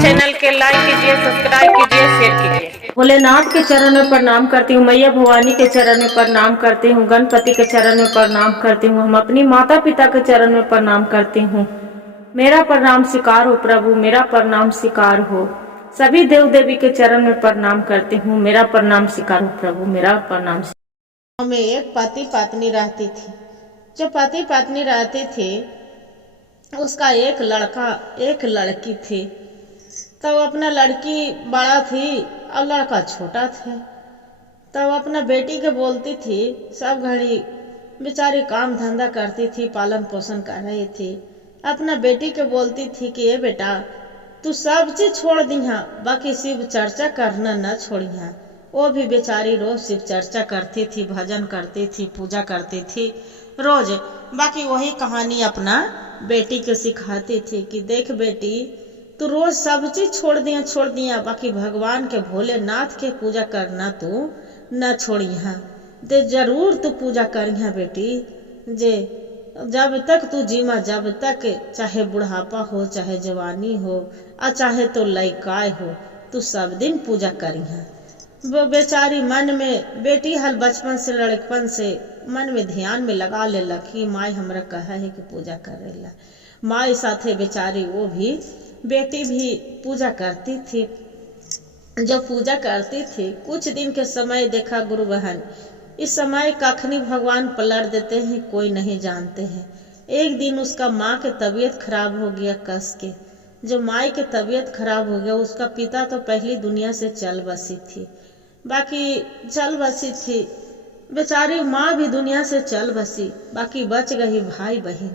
Channel के like कीजिए, subscribe कीजिए, शेयर कीजिए। भोलेनाथ के चरण में प्रणाम करती हूँ, मैया भवानी के चरण में प्रणाम करती हूँ, गणपति के चरण में प्रणाम करती हूँ, हम अपनी माता पिता के चरण में प्रणाम करती हूँ। मेरा प्रणाम स्वीकार हो प्रभु, मेरा प्रणाम स्वीकार हो। सभी देव देवी के चरण में प्रणाम करती हूँ, मेरा प्रणाम स्वीकार हो प्रभु, मेरा प्रणाम। में एक पति पत्नी रहती थी। जो पति पत्नी रहती थी उसका एक लड़का एक लड़की थी। तब अपना लड़की बड़ा थी और लड़का छोटा था। तब अपना बेटी के बोलती थी, सब घड़ी बेचारी काम धंधा करती थी, पालन पोषण कर रही थी। अपना बेटी के बोलती थी कि ये बेटा तू सब चीज छोड़ दिहा, बाकी शिव चर्चा करना न छोड़िहा। वो भी बेचारी रोज शिव चर्चा करती थी, भजन करती थी, पूजा करती थी रोज। बाकी वही कहानी अपना बेटी के सिखाती थी कि देख बेटी तू रोज सब चीज छोड़ दिया, बाकी भगवान के भोलेनाथ के पूजा करना तू न छोड़िहा। दे जरूर तू पूजा करिहा बेटी, जे जब तक तू जीमा, जब तक चाहे बुढ़ापा हो, चाहे जवानी हो, और चाहे तो लइकाए हो, तू सब दिन पूजा करिहा। वो बेचारी मन में बेटी हल बचपन से लड़कपन से मन में ध्यान में लगा ले लखी माई हमरा कहा है कि पूजा करेला। माई साथे बेचारी वो भी बेटी भी पूजा करती थी। जब पूजा करती थी कुछ दिन के समय देखा गुरु बहन, इस समय कखनी भगवान पलट देते हैं कोई नहीं जानते हैं। एक दिन उसका माँ के तबीयत खराब हो गया कस के। जो माई के तबीयत खराब हो गया, उसका पिता तो पहली दुनिया से चल बसी थी, बाकी चल बसी थी बेचारी माँ भी दुनिया से चल बसी, बाकी बच गई भाई बहन।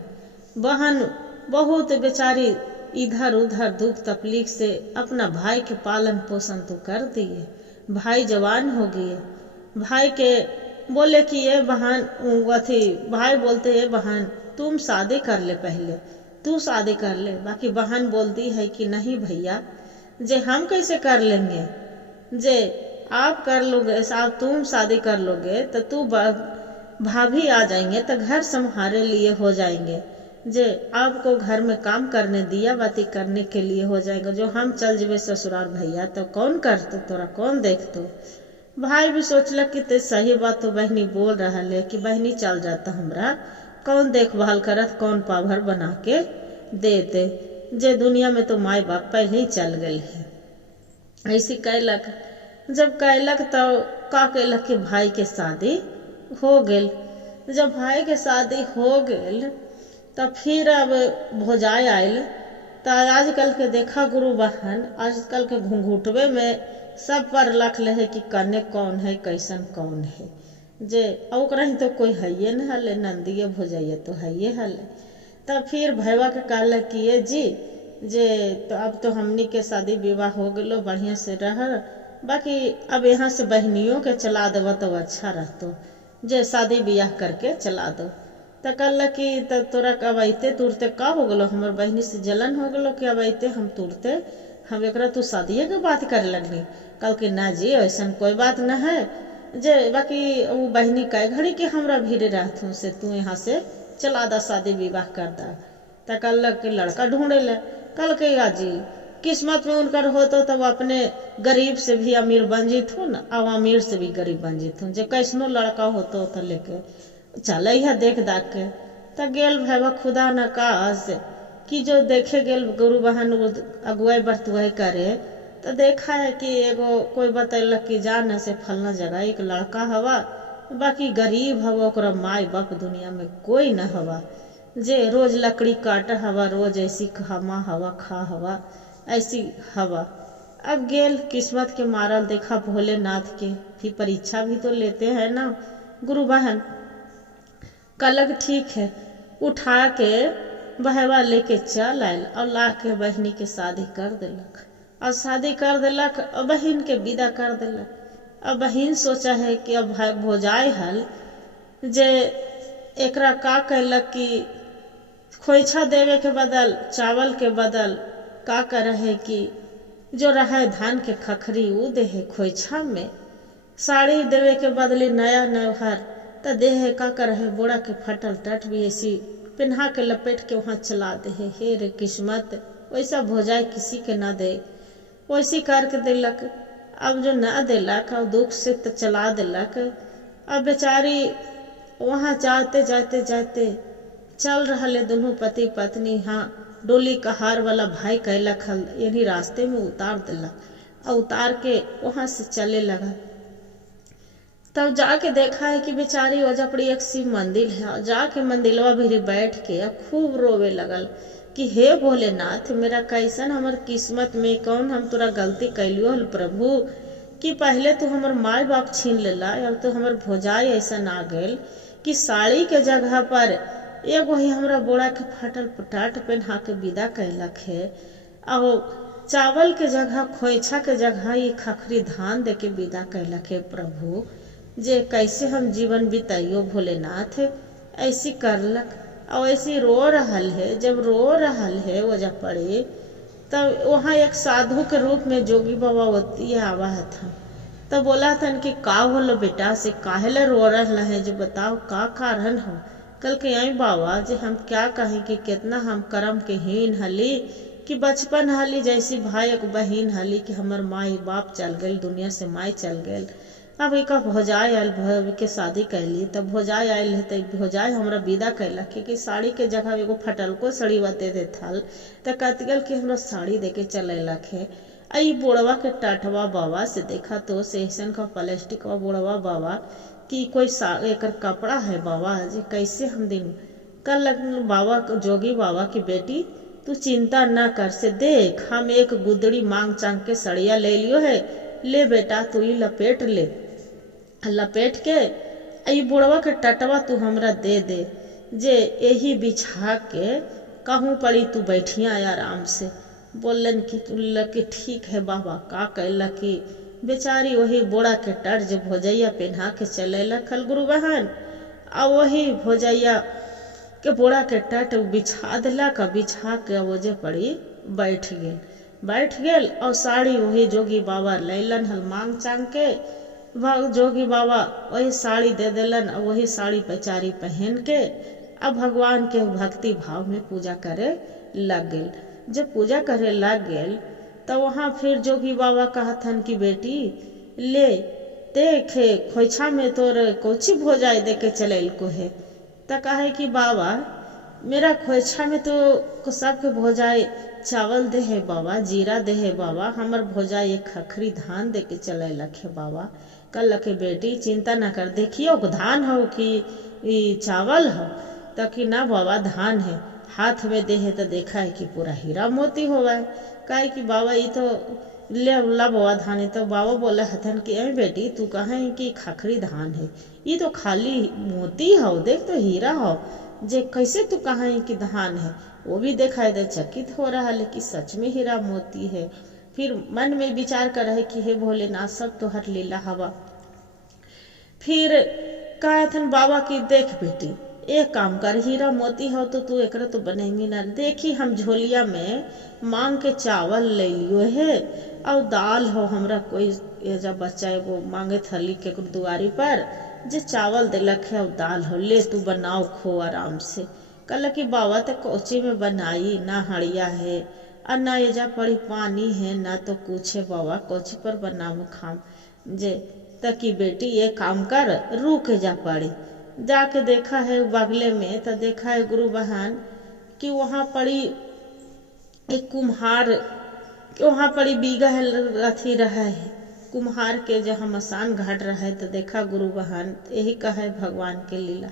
बहन बहुत बेचारी इधर उधर दुख तकलीफ से अपना भाई के पालन पोषण तो कर दिए। भाई जवान हो गए। भाई के बोले कि ये बहन थी, भाई बोलते ये बहन तुम शादी कर ले, पहले तू शादी कर ले। बाकी बहन बोलती है कि नहीं भैया, जे हम कैसे कर लेंगे, जे आप कर लोगे, साहब तुम शादी कर लोगे तो तू भाभी आ जाएंगे तो घर संभालने लिए हो जाएंगे, जे आपको घर में काम करने दिया बाती करने के लिए हो जाएगा। जो हम चल जेबे ससुराल भैया तो कौन करते, तोरा कौन देखतो। भाई भी सोचलक कि ते सही बात तो बहनी बोल रहा है कि बहनी चल जाता, हमरा कौन देखभाल करत, कौन पाभर बना के देते, जे दुनिया में तो माई बाप पहले ही चल गए है। ऐसी कैलक। जब कैलक तो का कैलक कि भाई के शादी हो गेल। जब भाई के शादी हो गेल तब फिर अब भोजाई आयल। तो आजकल के देखा गुरु बहन, आजकल के घूंघूटवे में सब पर लख ले है कि कने कौन है, कैसन कौन है, जे ओकरा ही तो कोई है न हले, नंदिए भोजाइए तो है हले। तब फिर भैया के कहल कि ये जी जे तो अब तो हमनी के शादी विवाह हो गलो, बढ़िया से रह, बाकी अब यहाँ से बहनियों के चला देव तो अच्छा रहतो, जे शादी ब्याह करके चला दो। तो कहल कि तोरा अब अते तुरते का हो गलो, हमार बहनी से जलन हो गलो कि अब अते हम तुरते हम एक तू शादिये के बात करे लगनी। कल कि ना जी ऐसा कोई बात न है, जे बाकी वो बहनी कई घड़ी के हमरा भीड़े रहतू से तू यहाँ से चला दा, शादी विवाह कर दा। तो कहल कि लड़का ढूंढे ले। कल के जी किस्मत में उनकर हो तो अपने गरीब से भी अमीर बन जीतू न, अब अमीर से भी गरीब बन जीतू, जे कैसनो लड़का होतो तो लेके चल है देख दाख के। तो गेल भैया खुदा न काश कि जो देखे गेल गुरु बहन अगुआई बरतुआई करे, तो देखा है कि एगो कोई बतैलक कि जान से फलना जगह एक लड़का हवा, बाकी गरीब हवा, ओकरा माई बाप दुनिया में कोई न हवा, जे रोज लकड़ी काट हवा, रोज ऐसी खामा हवा खा हवा, ऐसी हवा। अब गेल किस्मत के मारल, देखा भोलेनाथ के भी परीक्षा भी तो लेते हैं ना गुरु बहन। कलक ठीक है, उठा के बहवा लेके चल आयल और ला के बहनी के शादी कर दिलक, और शादी कर दिलक और बहन के विदा कर दिलक। अब बहन सोचा है कि अब भोजाई हल, जे एकरा का कहलक कि खोइछा देवे के बदल, चावल के बदल का करे है कि जो रहे धान के खखरी ऊ दे है खोइछा में, साड़ी देवे के बदले नया नौहर तो देह का कर है बोड़ा के फटल टट भी ऐसी पिन्हा के लपेट के वहाँ चला दे। हे रे किस्मत, वैसा भौजाई किसी के ना दे। वैसी करके दिलक। अब जो ना दिलक अब दुख से तो चला दिलक। अब बेचारी वहाँ जाते जाते जाते चल रहा ले दोनों पति पत्नी। हाँ, डोली कहार वाला भाई कैलक हल यही रास्ते में उतार दिला और उतार के वहाँ से चले लगा। तब जाके देखा है कि बेचारी वजपड़ी एक शिव मंदिर है और जाके मंदिरवा भी बैठ के खूब रोवे लगल कि हे भोलेनाथ, मेरा कैसन हमर किस्मत में कौन हम तोरा गलती कैलियो हल प्रभु कि पहले तो हमर माई बाप छीन लेला। अब तो हमर भौजाई ऐसा आ गल कि साड़ी के जगह पर एगो ही हमरा बोरा के फटल पटाट पहना के विदा कैलक है और चावल के जगह खोइछा के जगह ये खखरी धान दे के विदा कैलक है। प्रभु जे कैसे हम जीवन बिताइयो भोलेनाथ, ऐसी करलक और ऐसी रो रहल है। जब रो रहल है वजह पड़े तब वहाँ एक साधु के रूप में जोगी बाबा होती आवा था। तब बोला था कि का होलो बेटा से काहेला रो रहा है, जो बताओ का कारण हो। कल के आई बाबा जे हम क्या कहें कि कितना हम कर्म के हीन हली कि बचपन हली जैसी भाई एक बहन हली कि हमर माई बाप चल गए दुनिया से, माई चल गए। अब एक भौजाई आयल के शादी कैली तब भौजाई आयल है तब भौजाई हमरा विदा कैलक कि साड़ी के जगह एगो फटलको साड़ी बते दे थल तो कतिगल कि हमरा साड़ी दे के चलेलक है। आई बोड़वा के टाटवा बाबा से देखा तो सेशन का प्लास्टिक का बोड़वा बाबा कि कोई एक कपड़ा है बाबा जी कैसे हम दिन कल बाबा जोगी बाबा की बेटी तू चिंता ना कर से देख हम एक गुदड़ी मांग चांग के सड़िया ले लियो है, ले बेटा तू ही लपेट ले, लपेट के आई बुढ़वा के टटवा तू हमरा दे दे जे यही बिछा के कहूँ पड़ी तू बैठिया आराम से। बोलन कि ठीक है बाबा। का कैला कि बेचारी वही बोड़ा के टर जो भोजैया पहना के चले लखल गुरु बहन आ वही भोजैया के बोड़ा के टट बिछा दिलक, बिछा के वजह पड़ी बैठ गेल और साड़ी वही जोगी बाबा लैलन हल मांग चांग के। जोगी बाबा वही साड़ी दे दिलन और वही साड़ी बेचारी पहन के अब भगवान के भक्ति भाव में पूजा करे लग गेल। जब पूजा करे लग गेल तो वहाँ फिर जोगी बाबा कहथन कि बेटी ले देखे खोइछा में तोर कोची भोजाई दे के चलल को है। तो कहे कि बाबा मेरा खोइछा में तो सबके भोजाई चावल दे है बाबा, जीरा दे है बाबा, हमर भोजाई एक खखरी धान दे के चलैलक है बाबा। कल के बेटी चिंता न कर, देखियो धान हो कि चावल हो। तो कि ना बाबा धान है, हाथ में दे है तो देखा है कि पूरा हीरा मोती होगा है। कहे कि बाबा ये तो ले ला बाबा धान है। तो बाबा बोला हथन कि अरे बेटी तू कहे कि खखरी धान है, ये तो खाली मोती हो, देख तो हीरा हो जे कैसे तू कहे कि धान है। वो भी देखा दे चकित हो रहा है कि सच में हीरा मोती है। फिर मन में विचार कर रहे कि हे भोलेनाथ सब तो हर लीला हवा। फिर कहथन बाबा की देख बेटी एक काम कर, हीरा मोती हो तो तू एक तो बनेगी ना। देखी हम झोलिया में मांग के चावल ले लियो है और दाल हो, हमरा कोई जब बच्चा एगो मांगे थली के दुआरी पर जे चावल दिलक है और दाल हो, ले तू बनाओ खो आराम से। कल कि बाबा तो कोची में बनाई, ना हड़िया है और ना एजा पड़ी पानी है ना तो कुछ है बाबा, कोची पर बनाम खाम जे। तकी बेटी ये काम कर, रुक जा पड़ी। जाके देखा है बगले में तो देखा है गुरु बहन कि वहाँ पड़ी एक कुम्हार, वहाँ पड़ी बीगा अथी रहा है कुम्हार के जहाँ मसान घाट रहा है। तो देखा गुरु बहन यही कहा है भगवान के लीला,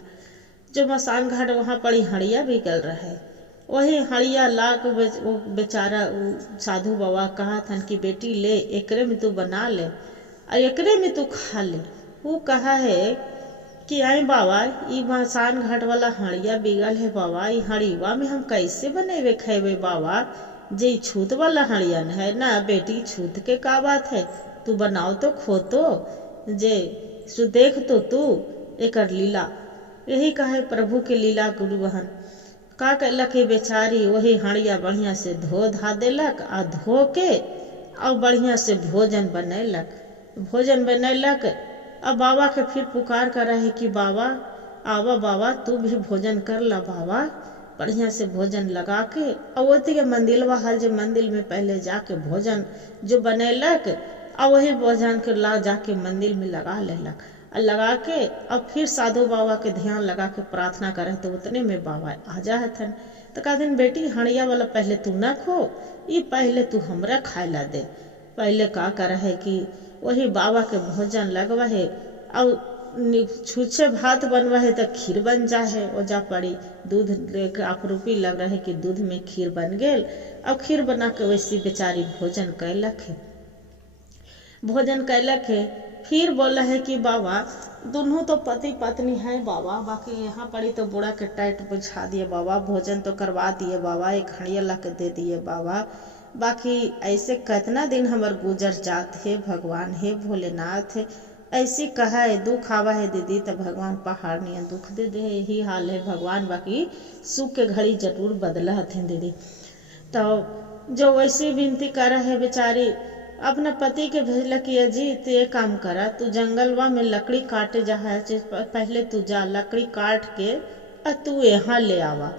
जो मसान घाट वहाँ पड़ी हड़िया बिगल रहा है, वही हड़िया ला के बेचारा साधु बाबा कहा था कि बेटी ले एकरे में तू बना ले और एकरे में तू खा ले। वो कहा है कि आई बाबा ये मसान घाट वाला हड़िया बिगल है बाबा, ये हड़िया में हम कैसे बनेबे खेबे बाबा, जे छूत वाला हड़िया है ना बेटी, छूत के का बात है, तू बनाओ तो खो तो जे सु देख तो तू एक लीला। यही कहे प्रभु के लीला गुरु बहन। का कैलक बेचारी वही हड़िया बढ़िया से धो धा देलक आ धो के और बढ़िया से भोजन बनैलक। अब बाबा के फिर पुकार कर रहे कि बाबा आवा बाबा तू भी भोजन कर ला बाबा। बढ़िया से भोजन लगा के और वो के मंदिलवा हल जो मंदिर में पहले जाके भोजन जो बनैलक और वही भोजन के ला जाके मंदिर में लगा लेलक और लगा के अब फिर साधु बाबा के ध्यान लगा के प्रार्थना करे तो उतने में बाबा आ जा हथन। तो कहते बेटी हड़िया वाला पहले तू न खो, ये पहले तू हमरा खाए ला दे। पहले का कर है कि वही बाबा के भोजन लगवा है और छूछे भात बनवा है तो खीर बन जा है। वो जा पड़ी दूध लेकर अपरूपी लग रहा है कि दूध में खीर बन गेल। अब खीर बना के वैसी बेचारी भोजन कैलक है। भोजन कैलक है फिर बोला है कि बाबा दोनों तो पति पत्नी है बाबा, बाकी यहाँ पड़ी तो बुढ़ा के टाइट बिछा दिए बाबा, भोजन तो करवा दिए बाबा, एक हड़िया ला के दे दिए बाबा, बाकी ऐसे कितना दिन हमार गुजर जात है भगवान है भोलेनाथ। ऐसी कहा है दुख आवा है दीदी तो भगवान पहाड़ नहीं दुख दे दे, यही हाल है भगवान, बाकी सुख के घड़ी जरूर बदला हथिन दीदी। तो जो वैसी विनती करा है बेचारी अपना पति के भेजला कि अजी तू ये काम करा, तू जंगलवा में लकड़ी काटे जा है, पहले तू जा लकड़ी काट के और तू यहाँ ले आवा।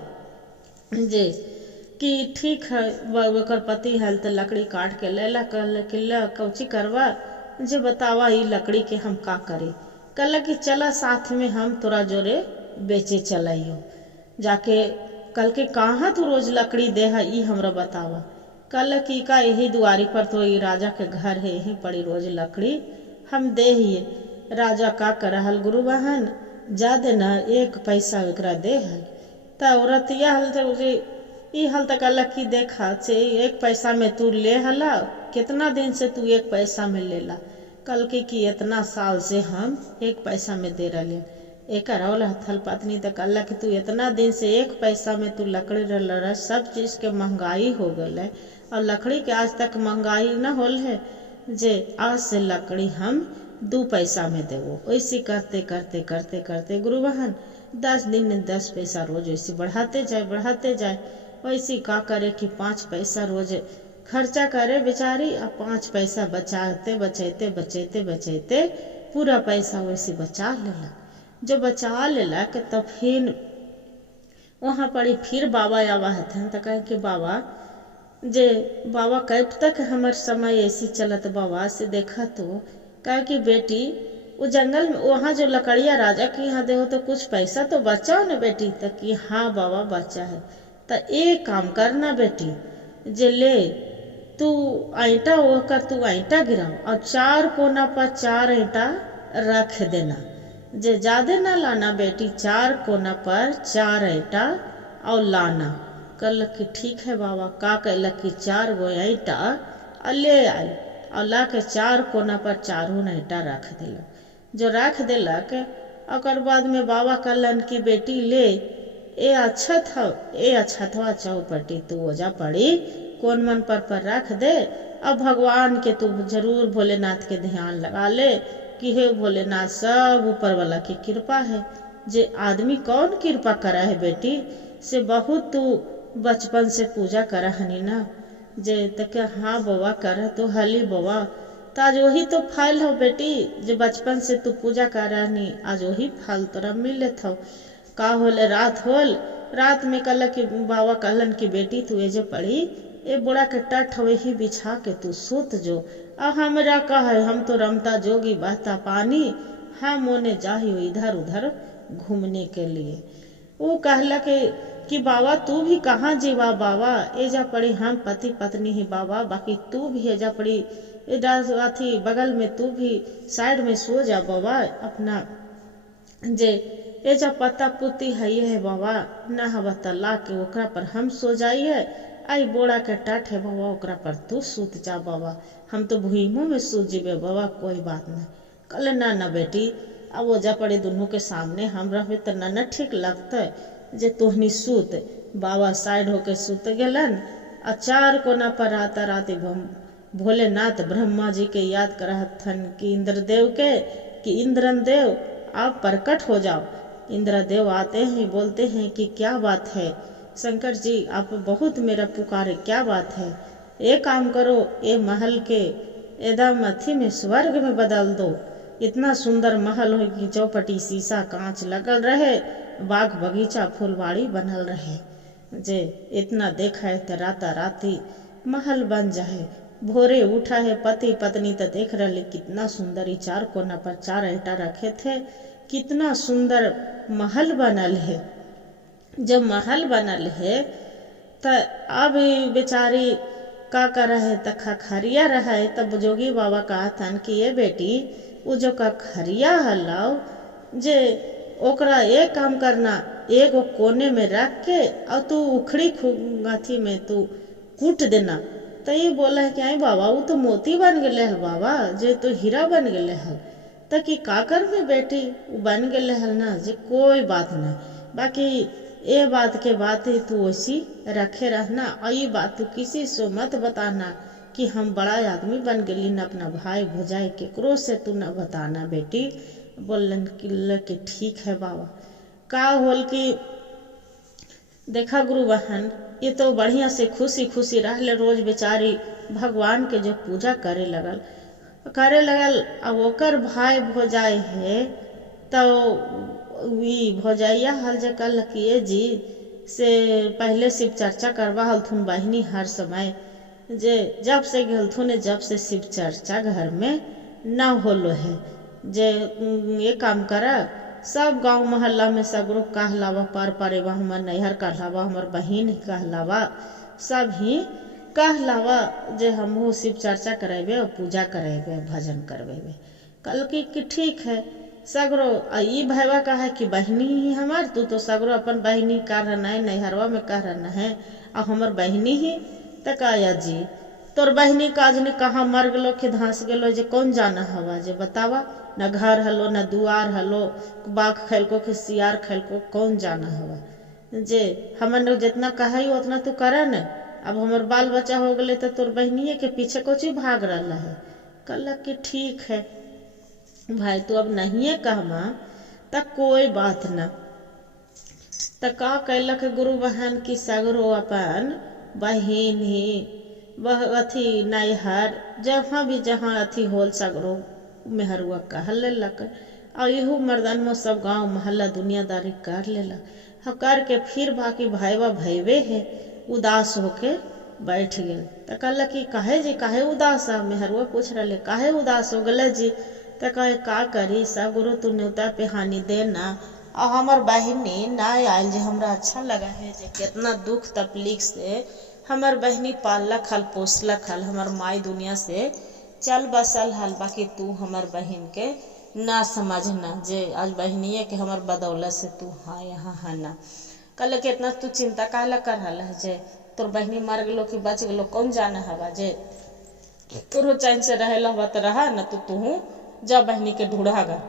जे कि ठीक है वकर पति हल तो लकड़ी काट के लेला किला कौची करवा जे बतावा ये लकड़ी के हम का करे। कल कि चला साथ में हम तोरा जोरे बेचे चलाइयो, जाके कल के कहाँ तू रोज लकड़ी दे है ये हमरा बतावा। कल की का यही दुआरी पर तो ये राजा के घर है, यही पड़ी रोज लकड़ी हम दे ही। राजा का करहल गुरु बहन ज्यादा न एक पैसा एकरा दे हल। त औरत यह हल तो ई हल तक अलग की देखा से एक पैसा में तू ले हला, कितना दिन से तू एक पैसा में लेला। कल के कि इतना साल से हम एक पैसा में दे रहे एक थल पत्नी तक अल्लाह कि तू इतना दिन से एक पैसा में तू लकड़ी रह, सब चीज के महंगाई हो गए और लकड़ी के आज तक महंगाई न होल है जे आज से लकड़ी हम 2 पैसा में देवो। वैसे करते करते करते करते गुरु बहन 10 दिन में 10 पैसा रोज वैसे बढ़ाते जाए। वैसे का करे कि 5 पैसा रोज खर्चा करे बेचारी और 5 पैसा बचाते बचेते बचेते बचेते पूरा पैसा वैसे बचा लेला। जो बचा लेला के तब फिर वहाँ पड़ी फिर बाबा आवा हथन तो कहे कि बाबा जे बाबा कब तक हमार समय ऐसी चलत बाबा से देखा तो कहे कि बेटी वो जंगल में वहाँ जो लकड़िया राजा के यहाँ दे हो तो कुछ पैसा तो बचाओ न बेटी। तो कि हाँ बाबा बचा है। तो एक काम करना बेटी जे ले तू ईंटा होकर तू ईंटा गिराओ और 4 कोना पर 4 ईंटा रख देना, जे ज्यादा ना लाना बेटी, 4 कोना पर 4 ईंटा और लाना। कल कि ठीक है बाबा। का कहल कि 4 गो ईंटा ले आई और ला के 4 कोना पर 4 ईंटा रख दिलक। जो रख दिलक और बाद में बाबा कहलन कि बेटी ले ए अक्षतवा चौपटी तू ओजा पड़ी कोन मन पर रख दे। अब भगवान के तू जरूर भोलेनाथ के ध्यान लगा ले कि हे भोलेनाथ सब ऊपर वाला की कृपा है। जे आदमी कौन कृपा करा है बेटी से बहुत तू बचपन से पूजा करा हनी ना, जे तक हाँ बवा कर तो हली बवा तो आज वही तो फल हो बेटी, जे बचपन से तू पूजा करा नहीं आज वही फल तोरा मिले था। का होले रात में कल कि बाबा कहलन कि बेटी तू ये जो पड़ी ए बुढ़ा के टट वही बिछा के तू सूत जो। आ हमरा कहे हम तो रमता जोगी बहता पानी, हम मोने जाही इधर उधर घूमने के लिए। वो कहला कि बाबा तू भी कहाँ जीवा बाबा, ए जा पड़ी हम पति पत्नी ही बाबा, बाकी तू भी एजा पड़ी अथी बगल में तू भी साइड में सो जा बाबा अपना। जे एजा पत्ता पुती है बाबा न हवा तला के ओकरा पर हम सो जाइए। आई बोड़ा के टट है बाबा ओकरा पर तू सूत जा बाबा, हम तो भूमो में सूत जीवे बाबा कोई बात नहीं। कल ना बेटी अब वो जा पड़े दोनों के सामने हम रहे तो न ठीक लगते जे तोहनी सूत। बाबा साइड होके सूत गेलन। 4 कोना पर रात भोलेनाथ ब्रह्मा जी के याद करहथन कि इंद्रदेव के कि इंद्रन देव आप प्रकट हो जाओ। इंद्रदेव आते हैं बोलते हैं कि क्या बात है शंकर जी आप बहुत मेरा पुकारे, क्या बात है, एक काम करो ये महल के एकदम अथी में स्वर्ग में बदल दो। इतना सुंदर महल हो कि चौपटी शीशा कांच लगल रहे, बाग बगीचा फुलवाड़ी बनल रहे। जे इतना देखा है तो राता राती महल बन जाए। भोरे उठा है पति पत्नी तो देख रहे कितना सुंदर, चार कोना पर चार ईटा रखे थे, कितना सुंदर महल बनल है। जब महल बनल है तो अब बेचारी का कर रहे त खरिया रहे। तब जोगी बाबा कहा था कि ये बेटी वो जो का खरिया हलाओ जे ओकरा एक काम करना, एक कोने में रख के और तू उखड़ी अथी में तू कूट देना। तो ये बोला है कि आई बाबा वो तो मोती बन गए हल बाबा, जे तो हीरा बन गए हल। तो कि काकर में बेटी वो बन गए हल ना, जे कोई बात नहीं, बाकी ये बात के बात तू वैसी रखे रहना और ये बात तू किसी से मत बताना कि हम बड़ा आदमी बन गए न, अपना भाई भुजाई केकरो से तू न बताना बेटी। बोलन कि ठीक है बाबा। का होल कि देखा गुरु बहन ये तो बढ़िया से खुशी खुशी रहले, रोज बेचारी भगवान के जो पूजा करे लगल अब ओकर भाई भोजाई है तो भोजैया हल जे कल किए जी से पहले शिव चर्चा करवा हलथुन बहनी हर समय, जे जब से गलथुन जब से शिव चर्चा घर में न होलो है। जे ये काम करा सब गांव मोहल्ला में सगरो कहलावा, पर परेवा हमर नैहर कहलावा, हमर बहिन कहलावा, सब ही कहलावा जे हमहू शिव चर्चा करेबे और पूजा करेबे भजन करवेबे। कल की ठीक है सगरो ई भैया कहा कि बहनी ही हमार, तू तो सगरो अपन बहनी कह रहना है, नैहरवा में कह रहना है और हमर बहनी ही तकाया जी तोर बहनी का आज ने कहाँ मर गलो कि धंस गलो, जे कौन जाना हवा, जे बतावा। न घर हलो न दुआर हलो, बाघ खेलको कि सियार खेलको, कौन जाना हवा। जे हमन जितना कहा उतना तू करा न। अब हमर बाल बच्चा हो गए तो तोर बहनिए के पीछे कोची भाग रहा है। कल कि ठीक है भाई तू अब नहीं कहमा त कोई बात न। त का कैलक गुरु बहन की सगरो अपन बहन ही वह अथी नैहर जहाँ भी जहाँ अथी होल सगरो मेहरुआ कह लेलक और यहू मर्दन में सब गांव मोहल्ला दुनियादारी कर लेलक। करके फिर बाकी भाईवा भैवे है उदास होके बैठ गए। तो कहलक कि काहे जी काहे उदास है, मेहरुआ पूछ रहे काहे उदास हो गले जी। तो कहे का करी सब गुरु तू न्योता पे हानि देना और हमार बहनी ना आयल जे हमरा अच्छा लगा है, जे कितना दुख तकलीफ से हमार बहनी पालक हल पोसलक हल, हमार माई दुनिया से चल बसल हल, बाकी तू हमार बहन के ना समझना जे आज बहनिए के हमार बदौलत से तू हाँ यहाँ है ना। कल के इतना तू चिंता काला कर हल है, जे तोर बहनी मर गलो कि बच गलो कौन जाना हवा, जे तोरो चैन से रहे हवा तो रहा न, तो तू जा बहनी के ढूंढागा।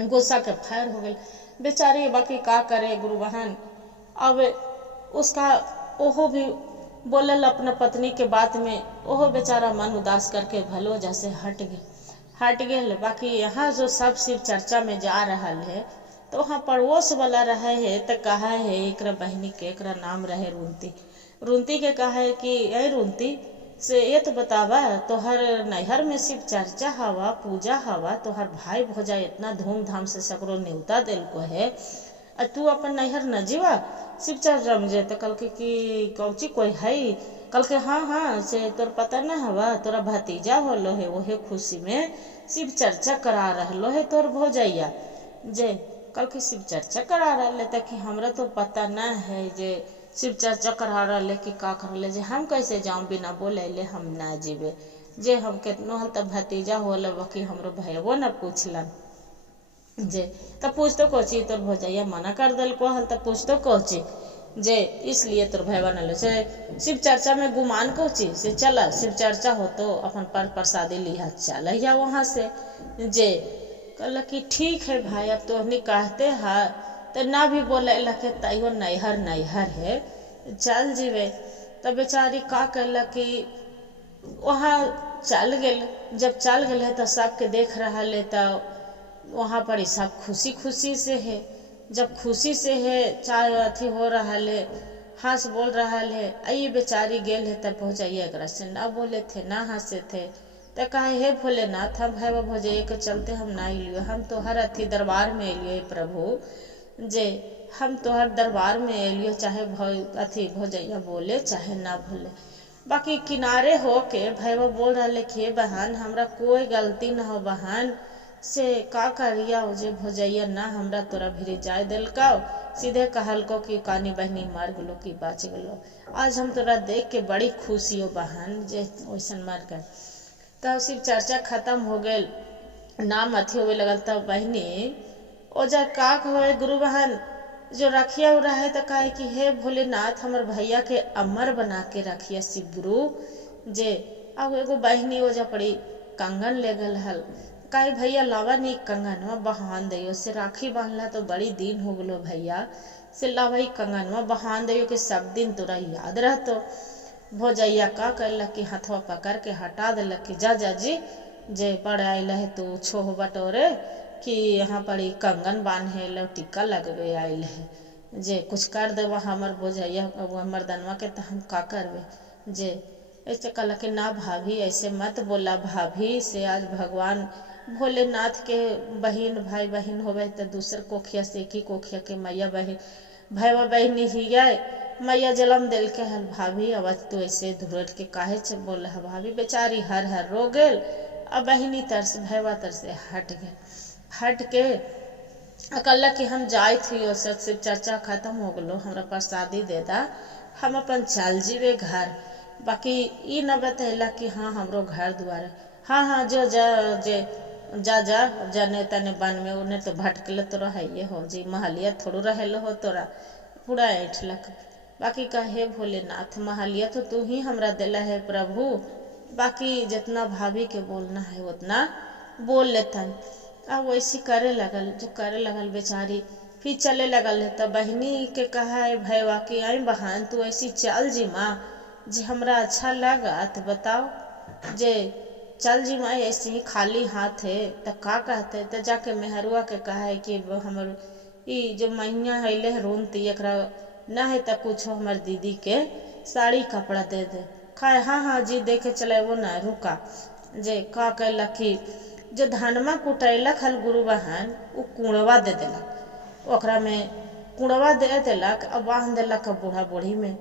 गुस्सा के फायर हो गई बेचारी, बाकी का करे गुरु बहन। अब उसका ओहो भी बोलल अपना पत्नी के बात में, ओहो बेचारा मन उदास करके भलो जैसे हट गए। बाकी यहाँ जो सब शिव चर्चा में जा रहा है तो वहाँ पड़ोस वाला रहे है तो कहा है एक बहनी के एक नाम रहे रुंती के कहा है कि ए रुंती से ये तो बतावा तोहर नैहर में शिव चर्चा हवा पूजा हवा, तोहर भाई भोजा इतना धूमधाम से सगरो न्योता दिल को है, तू अपन नैहर न जीवा शिव चर्चा में जे। तो कल के कि कौची कोई है, कल के हाँ से तोर पता न हवा तोरा भतीजा होलो है, वही खुशी में शिव चर्चा करा रहलो है तोर भोजैया जे। कल के शिव चर्चा करा रहे ताकि हमरा तो पता न है जे शिव चर्चा करा रहे कि का कर ले, जे हम कैसे जाऊं बिना बोले ले हम ना जीवे, जे हम कितनो हल तब भतीजा होल बाकी हमरो भैया न पूछलन जे। तब पूछ तो कोची तोर भोजैया मना कर दिल को हल, तब पूछ तो कोची जे इसलिए तोर भैया न लो से शिव चर्चा में गुमान कोची से चला शिव चर्चा हो तो अपन पर प्रसादी लिया चल या वहाँ से जे। कल कि ठीक है भाई अब तो हमने कहते हैं तो ना भी बोले लगे तैयो नैहर है चल जीवे। तब बेचारी का कहल कि वहाँ चल गए। जब चल गए तो सबके देख रहा है तो वहाँ पर सब खुशी से है। जब खुशी से है चाहे अथी हो रहा है हंस बोल रहा है, आई बेचारी गेल है तब पहुँचाइए अगर से ना बोले थे ना हंसे थे तो कहे हे भोलेनाथ हम है भोजैया के चलते हम ना अलियो, हम तो हर अथी दरबार में अलियो प्रभु जे हम तोहर दरबार में एलियो, चाहे भौजैया बोले चाहे ना बोले। बाकी किनारे होके भैया बोल रहा कि बहन हमरा कोई गलती ना हो बहन से का करिया हो जे भौजैया ना हमरा तोरा भिरी जाए दिलका, सीधे कहलको कि कानी बहनी मार गलो कि बच गलो। आज हम तोरा देख के बड़ी खुशी हो बहन जे वैसन मर गए। तब सिर्फ चर्चा खत्म हो गए, नाम अथी होवे लगल। तब बहनी ओजा का हो गुरु बहन जो रखिया हो रहा है तो कहे कि हे भोलेनाथ हमर भैया के अमर बना के रखिया शिव गुरु जे। अब एगो बहनी ओजा पड़ी कंगन ले गल हल, कहे भैया लावा नहीं कंगनवा बहान दियो से राखी बांधला तो बड़ी दिन हो गलो भैया से लावा ही कंगनवा बहान दियो कि सब दिन तोरा याद रहतो। भौजैया का करलक कि हथवा पकड़ के हटा दिलक कि जा जा जी जे पड़ आयल है तू छोह बटोरे कि यहाँ पर कंगन बांधे लो टिक्का लगवे आयल है जे कुछ कर देवा हमर भौजैया मर्दनवा के तो हम का करवे जे। ऐसे कहला कि ना भाभी ऐसे मत बोला भाभी से, आज भगवान भोलेनाथ के बहन भाई बहन होवे तो दूसर कोखिया से एक ही कोखिया के मैया बहन भैया बहनी ही गए मैया जन्म दिल के हल भाभी। अब तू ऐसे धुरट के काहे से बोल है भाभी, बेचारी हर हर रो गेल। अब बहनी तरस भैया तरस हट के अकल्ला कि हम जाए थी और सिर्फ चर्चा खत्म हो गलो, हमरा प्रसादी दे दा हम अपन चल जीवे घर। बाकी ई न बतैला कि हाँ हमरो घर द्वार हाँ जो जा जने तने बन में उन्हें तो भटकल तो रहे हो जी, महलिया थोड़ो रहल हो तोरा पूरा ऐठलक। बाकी कहे भोलेनाथ महलिया तो तू ही हमरा दिला है प्रभु, बाकी जितना भाभी के बोलना है उतना बोल लेतन। अब वैसी करे लगल जो करे लगल बेचारी फिर चले लगल है। तब बहनी के कहा है भैया कि आई बहन तू ऐसी चल जी माँ जी हमरा अच्छा लगा तो बताओ जे चल जी माँ ऐसे ही खाली हाथ है तो का कहते। तो जाके मेहरुआ के कहा है कि हमर ई जो मैया अले है रोनती एकरा न है तो कुछ हमर दीदी के साड़ी कपड़ा दे दे। खाए हाँ जी देखे चले वो ना रुका जे का कहलक कि जो धनमा कुटैलक हल गुरु बहन वो कुड़वा दे दिलक, ओकरा में कुड़वा दे दिलक और बांध दिलक बूढ़ा बूढ़ी में।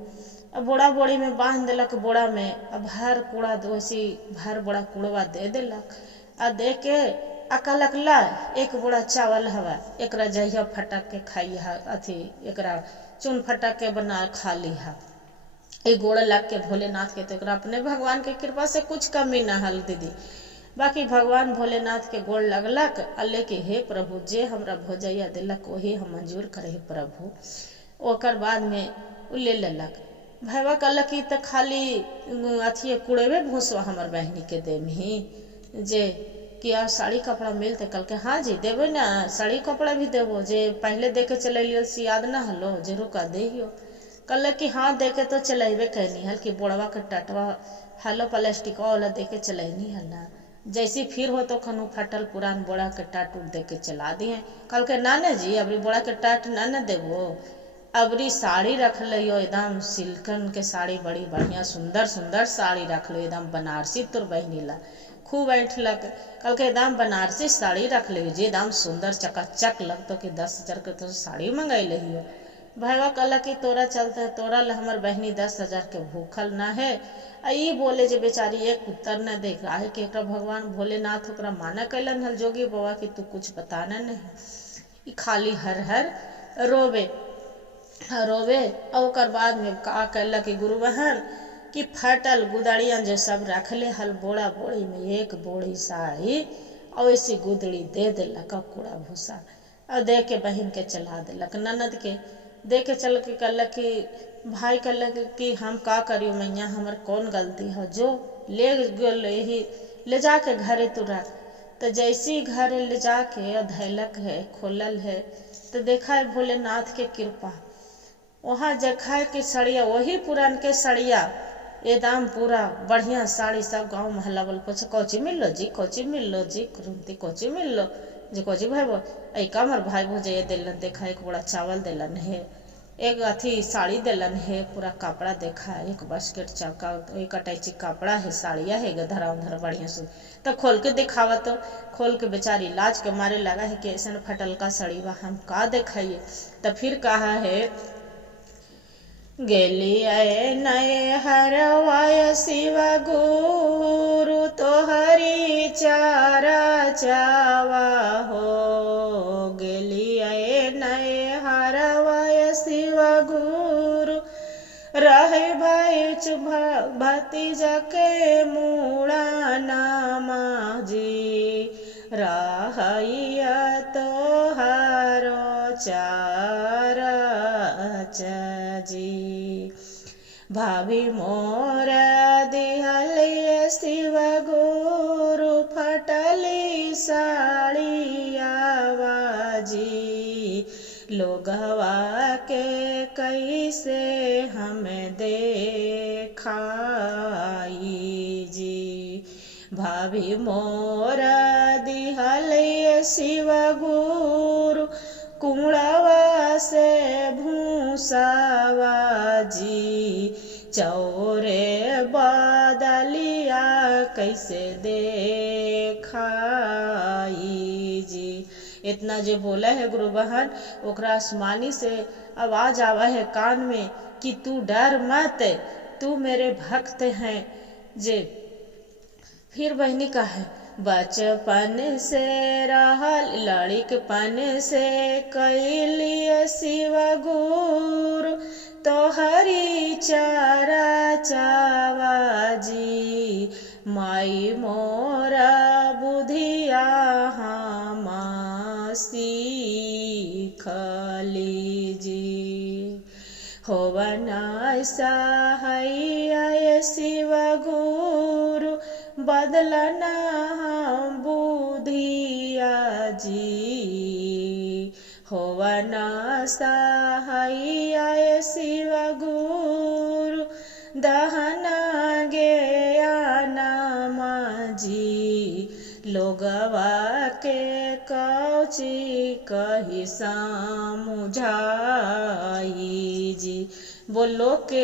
अब बूढ़ा बूढ़ी में बांध दिलक बोड़ा में, अब भर कूड़ा वैसी भर बड़ा कुड़वा दे दिलक आ दे के कहलक ला एक बोरा चावल हवा एकरा जहिया फटक के खाई हा अथी एकरा चून फटक के बना खा ली हा। एक गोड़ लग के भोलेनाथ के तो एकरा अपने भगवान के कृपा से कुछ कमी न हल दीदी। बाकी भगवान भोलेनाथ के गोड़ लगलक अल्ले के हे प्रभु जे हमरा भौजैया दिलक वही हम मंजूर करे प्रभु। ओकर बाद में उ ले लेलक। भैया कहलक कि तो खाली अथी कुड़ेबे भूसवा हमर बहनी के देमही जे कि यार साड़ी कपड़ा मिलते। कल के हाँ जी देवे ना साड़ी कपड़ा भी देवो जे पहले दे के चलियो से याद ना हलो जे रुका देहियो। कहल कि हाँ दे के तो चलेबे कहनी हल कि बोड़वा के टटवा हलो प्लास्टिक वाला दे के चलैनी हल ना जैसी फिर हो तो खनु फटल पुरान बोड़ा के टाट उठ दे के चला दिए। कल के ना जी अबरी बोड़ा के टाट ना देवो अबरी साड़ी रख लियो एकदम सिल्कन के साड़ी बड़ी बढ़िया सुंदर सुंदर साड़ी रख लो एकदम बनारसी तोर बहनी ला खूब ऐठलक। कल के एकदम बनारसी साड़ी रख लियो जे एकदम सुंदर चकाचक लगतो कि 10,000 के तो साड़ी मंगाई लियो। भैया कहला कि तोरा चलते तोरा ला हमर बहनी 10,000 के भूखल ना है। ई बोले जे बेचारी एक उत्तर न दे काहे कि एकरा भगवान भोलेनाथ ओकरा माना कैलन हल जोगी बाबा कि तू कुछ बताना नहीं। ई खाली हर हर रोवे और ओकर बाद में का कहला कि गुरु बहन कि फटल गुदड़िया जो सब रखले हल बोड़ा बोड़ी में एक बोड़ी साड़ी और ऐसी गुदड़ी दे दिलक कूड़ा भूसा और दे के बहन के चला दिलक। ननद के दे के चल के कहलक कि भाई कहलक कि हम का करियो मैया हमर कौन गलती है जो ले गेल यही ले जाके घरे तू रख। तो जैसी घरे ले जाके धैलक है खोलल है तो देखा है भोलेनाथ के कृपा वहाँ देखा है कि सड़िया वही पुरान के सड़िया एकदम पूरा बढ़िया साड़ी सब गाँव महला बोल पूछे कौची मिल लो जी कौची मिल लो जी रुमती कौची मिल लो जी कौची भाई वो ऐ कमर भाई भोजे दिलन देखा एक बड़ा चावल दिलन है एक अथी साड़ी दिलन है, पूरा कपड़ा देखा है, एक बास्केट चौका, एक अटैची कपड़ा है, साड़िया है गधरा उधर बढ़िया से। तो खोल के दिखावा, तो खोल के बेचारी लाज के मारे लगा है कि ऐसा फटल का सड़ी बा, हम का दिखाइए। तो फिर कहा है, गेली नए हरवाय शिव गुरु तोहरी चारा चावा हो, गेली नए हरवाय शिव गुरु रहे भाई भतीजा के मुड़ा नामा जी, रहैया तोहारो चारा जी। भाभी मोर दिहलिए शिव गुरु फटली साड़िया जी, लोगवा के कैसे हमें देखाई जी। भाभी मोर दिहलिए शिव गुरु कुड़वा से भूसावा जी, चौरे बदलिया कैसे देखाई जी। इतना जो बोला है गुरु बहन, ओकरा आसमानी से आवाज आवा है कान में कि तू डर मत, तू मेरे भक्त हैं जे। फिर बहनी का है, बचपन से रहल लड़कपन से कैलिए शिव गुरु तोहरी चारा चावा जी, माई मोरा बुधिया हमा सीखली जी। होवना सहाय शिव गुरु बदलना बुधिया जी, होवना सहाय शिव गुरु दहना ज्ञाना जी, लोगवा के कौची कही समझाई जी। बोलो के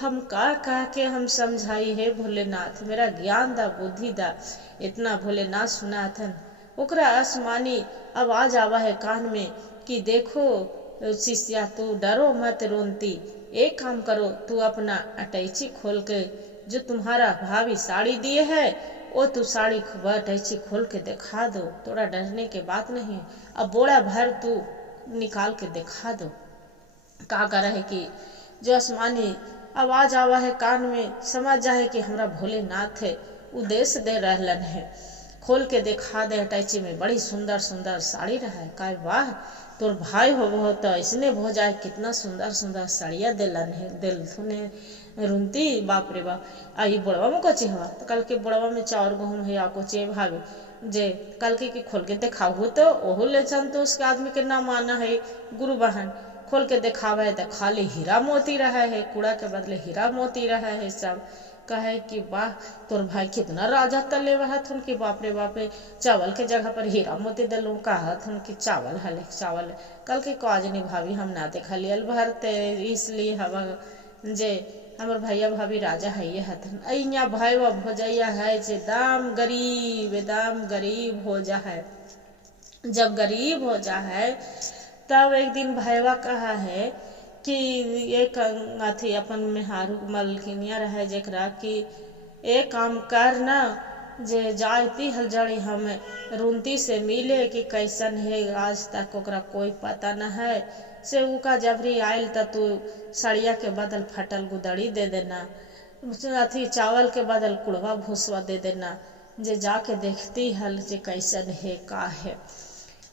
हम का के हम समझाई है भोलेनाथ, मेरा ज्ञान दा बुद्धि दा। इतना भोलेनाथ सुना थन, ओकरा आसमानी आवाज आवा है कान में कि देखो शिष्या तू डरो मत रोनती, एक काम करो, तू अपना अटैची खोल के जो तुम्हारा भाभी साड़ी दिए है वो तू साड़ी अटैची खोल के दिखा दो, थोड़ा डरने के बात नहीं है। अब बोड़ा भर तू निकाल के दिखा दो। का कर है कि जो आसमानी आवाज आवा है कान में, समझ जाए कि हमरा भोलेनाथ है उद्देश्य दे रहलन है। खोल के दिखा दे, अटैची में बड़ी सुंदर सुंदर साड़ी रहा है। का वाह, तोर भाई हो बहुत ऐसने हो जाए, कितना सुंदर सुंदर साड़िया दिलन है, दिल थुने रुनती बाप रे बाप। आई बड़वा में कोची हवा, तो कल के बड़वा में चाउर गहूम है आको चे भाभी जे कल के खोल के दिखाऊ तो ओहू ले तो उसके आदमी के ना माना है। गुरु बहन खोल के दिखावा है तो खाली हीरा मोती रहा है, कूड़ा के बदले हीरा मोती रहा है सब। कहे कि वाह तोर भाई कितना राजा तले वह थुन कि बाप रे बाप, चावल के जगह पर हीरा मोती दिलू, कहा थुन कि चावल हले चावल। कल के काज नहीं भाभी हम ना देखा लियल भरते, इसलिए हवा जे हमर भैया भाभी राजा है ये हथन। अइया भाई व भोजैया है जे दाम गरीब हो जा है। जब गरीब हो जा है तब एक दिन भैया कहा है कि एक अथी अपन मेहारू मलकिनिया रहे जरा कि एक काम कर ना, जे जाती हल जड़ी हम रुनती से मिले कि कैसन है, आज तक ओकरा कोई पता न है। से उका जबरी आयल त तू सड़िया के बदल फटल गुदड़ी दे देना, अथी चावल के बदल कुड़वा भूसवा दे देना, जे जाके देखती हल जे कैसन है का है।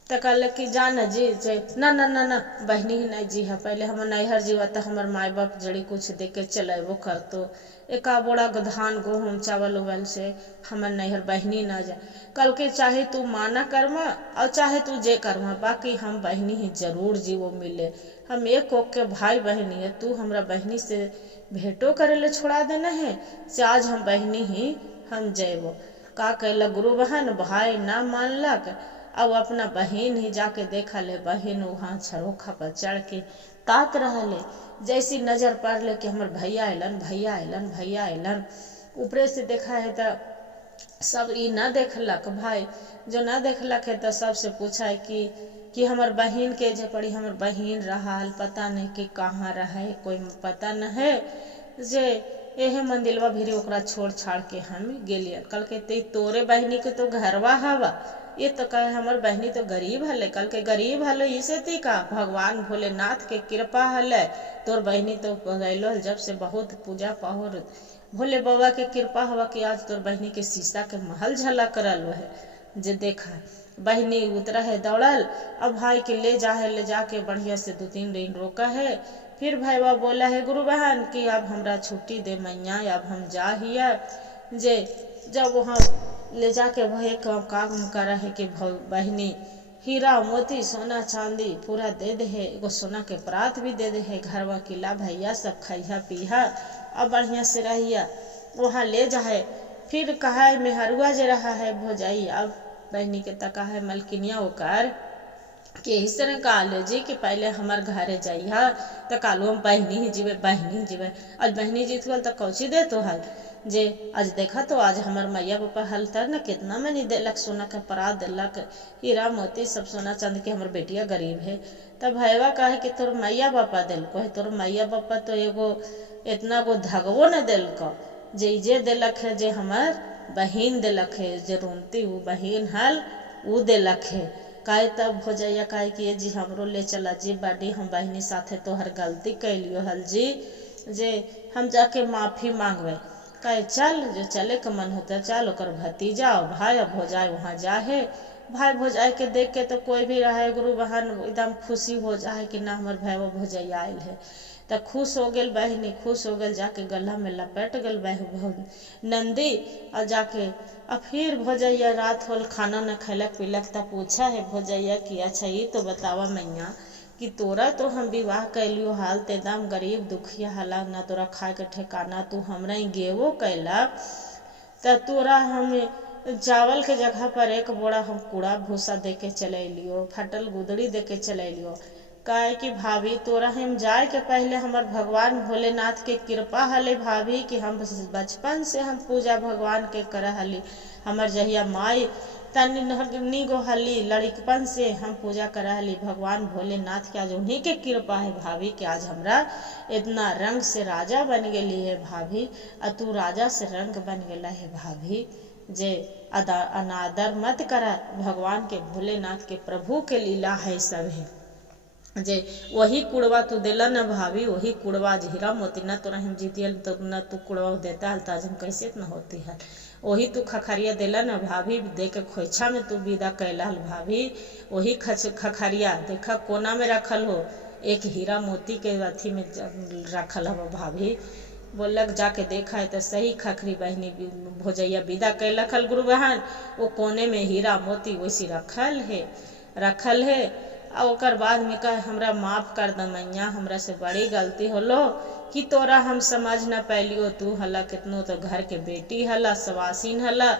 तो कहल कि जान जी जे ना ना ना ना बहनी ही नहीं जी है, पहले हम नैहर जीवा तो हमार माई बाप जड़ी कुछ दे के चलेबो कर तो एका बोड़ा धान गेहूँ चावल उवल से हमार नैहर बहनी ना जाए। कल के चाहे तू माना कर्मा और चाहे तू जे कर्मा, बाकी हम बहनी ही जरूर जीवो मिले। हम एक कोक के भाई बहनी है, तू हमरा बहनी से भेंटो करे ले छोड़ा देना है से आज हम बहनी ही हम जेबो। का कहला गुरु बहन, भाई ना मानलक, अब अपना बहन ही जाके देखा ले। बहन वहाँ झरोखा पर चढ़ के तात रहले। जैसी नजर पड़ले कि हमर भैया अलन भैया अलन भैया अलन, ऊपरे से देखा है तो सब ई न देखलक भाई, जो न देखलक है तो सबसे पूछा है कि हमर बहन के जे पड़ी, हमर बहन रहल, पता नहीं कि कहाँ रहे, कोई पता न है। जे एहे मंदिलवा भिरी ओकरा छोड़ छाड़ के हम गेलियन। कल के ते तोरे बहनी के तो घरवा हवा, ये तो कहे हमर बहनी तो गरीब हले। कल के गरीब हले इसे ती का भगवान भोलेनाथ के कृपा हले, तोर बहनी तो गैलो जब से बहुत पूजा पाहोर भोले बाबा के कृपा हवा कि आज तोर बहनी के शीशा के महल झलक करल है। जे देखा बहनी उतरा है दौड़ल, अब भाई के ले जाके बढ़िया से 2-3 दिन रोका है। फिर भाईवा बोला है गुरु बहन कि अब हमरा छुट्टी दे मैया, अब हम जा हिया। जे जब वहाँ ले जाके वही काम कर है कि बहनी हीरा मोती सोना चांदी पूरा दे दे है, एगो सोना के परात भी दे दे है, घरवा किला भैया सब खैया पीहा, अब बढ़िया से रहिया। वहाँ ले जाए फिर कहा है मेहरुआ जे रहा है भोजाई, अब बहनी के तका है मलकिनिया ओकर कि इस तरह काले जी कि पहले हमार घरे जाइया, तो कालू हम बहनी ही जीवे आज बहनी जीत गल तो कौची दे तो हल। जे आज देखा तो आज हमार मैया पापा हल तर न कितना मनी देलक, सोना का परात देलक, हीरा मोती सब सोना चांदी के। हमर बेटिया गरीब है। तब भैया कहे कि तोर मैया बापा दिलको है, तोर मैया बापा तो एगो इतना गो धगवो न दिलको, जे दिलक है जे हमार बहन दिलक है, जे रोमती वो बहन हल वो दिलक है। कहे तब हो जाइया कहे कि ये जी हमरो ले चला जी बाडी, हम बहनी साथे तो हर गलती कैलियो हल जी, जे हम जाके माफी मांगवे। कहे चल, जो चले का मन होता चल। ओकर भतीजा और भाई अब भोजाई वहाँ जाए, भाई भोजाई के देख के तो कोई भी रहे गुरु बहन एकदम खुशी हो जाए कि ना हमार भाई वो भोजाई आयल है। तो खुश हो गल बहनी, खुश हो गल, जाके गला में लपेट गल नंदी और जाके अब फिर भोजैया रात होल खाना न खैलक पीलक। तब पूछा है भोजैया कि अच्छा ये तो बतावा मैया कि तोरा तो हम विवाह कैलियो हाल ते एकदम गरीब दुखिया हला, ना तोरा खाए के ठिकाना, तू हमरा ही गेवो कैला, तो तोरा हम चावल के जगह पर 1 बोरा हम कूड़ा भूसा दे के चले लियो, फटल गुदड़ी दे के चले लियो। कहे कि भाभी तोरा हम जाए के पहले हमार भगवान भोलेनाथ के कृपा हले भाभी कि हम बचपन से हम पूजा भगवान के कर हली। हमार जहिया माई तनी गो हली लड़कपन से हम पूजा कर हली भगवान भोलेनाथ के। आज उन्हीं के कृपा है भाभी कि आज हमरा इतना रंग से राजा बन गेली है भाभी, और तू राजा से रंग बन गेला है भाभी। जे अनादर मत करा, भगवान के भोलेनाथ के प्रभु के लीला है सब है। जे वही कुड़वा तू दिला न भाभी, वही कुड़वा हीरा मोती न तोरा हम जीतियल तो न तू कुड़वा देता हल, ताज हम कैसे न होती है। वही तू खखरिया दिला न भाभी, दे के खोइछा में तू विदा कैला हल भाभी। वही खखरिया देखा कोना में रखल हो, एक हीरा मोती के अथी में रखल हो भाभी। बोलक जाके देखा है तो सही खखरी बहनी भोजैया विदा कैलक हल गुरु बहन, वो कोने में हीरा मोती वैसी रखल है। और ओकर बाद में कहे हमरा माफ कर द मैया, हमरा से बड़ी गलती होलो कि तोरा हम समझ न पैलियो, तू हला कितनो तो घर के बेटी हला सवासीन हला,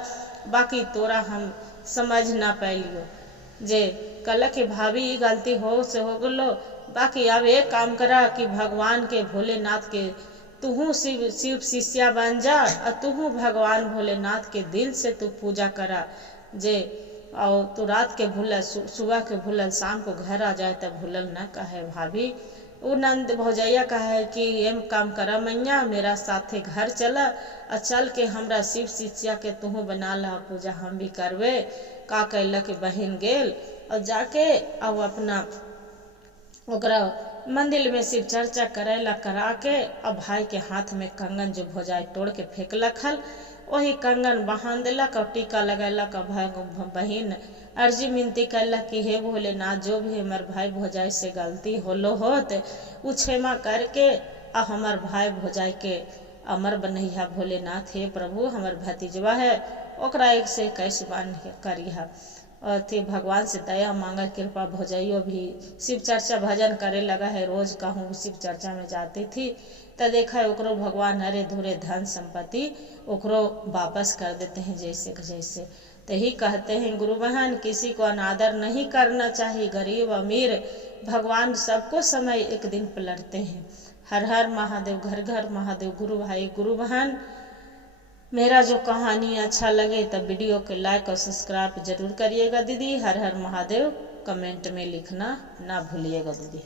बाकी तोरा हम समझ न पैलियो। जे कल के भाभी ये गलती हो से हो गलो, बाकी अब एक काम करा कि भगवान के भोलेनाथ के तुहू शिव शिष्या बन जा, और तुहू भगवान भोलेनाथ के दिल से तू पूजा करा। जे और तू रात के भूलल, सुबह के भूलल, शाम को घर आ जाए तब भूलल न कहे भाभी। वो नंद भौजैया कहे कि एम काम करा मैया, मेरा साथे घर चला, और चल के हमरा शिव शिष्या के तुहू बना ला पूजा, हम भी करवे। का कैलक बहन गेल और जाके अब अपना ओकरा मंदिर में शिव चर्चा करेला करा के, अब भाई के हाथ में कंगन जो भौजाई तोड़ के फेंकलक हल, वही कंगन बहान दिलक और टीका लगैलक। बहन अर्जी मिनती कैलक कि हे भोलेनाथ जो भी हमार भाई भौजाई से गलती होलो होत उ क्षमा करके आ हमार भाई भौजाई के अमर बनैया भोलेनाथ। हे प्रभु हमार भतीजवा है ओकरा 1 से 21 बान करिहा। अथी भगवान से दया मांगा, कृपा भौजाइयो भी शिव चर्चा भजन करे लगा है। रोज कहूँ शिव चर्चा में जाती थी तो देखा है ओकरो भगवान हरे धुरे धन संपत्ति ओकरो वापस कर देते हैं जैसे जैसे। तो ही कहते हैं गुरु बहन, किसी को अनादर नहीं करना चाहिए। गरीब अमीर भगवान सबको समय एक दिन पलटते हैं। हर हर महादेव, घर घर महादेव। गुरु भाई गुरु बहन, मेरा जो कहानी अच्छा लगे तब वीडियो को लाइक और सब्सक्राइब जरूर करिएगा दीदी। हर हर महादेव कमेंट में लिखना ना भूलिएगा दीदी।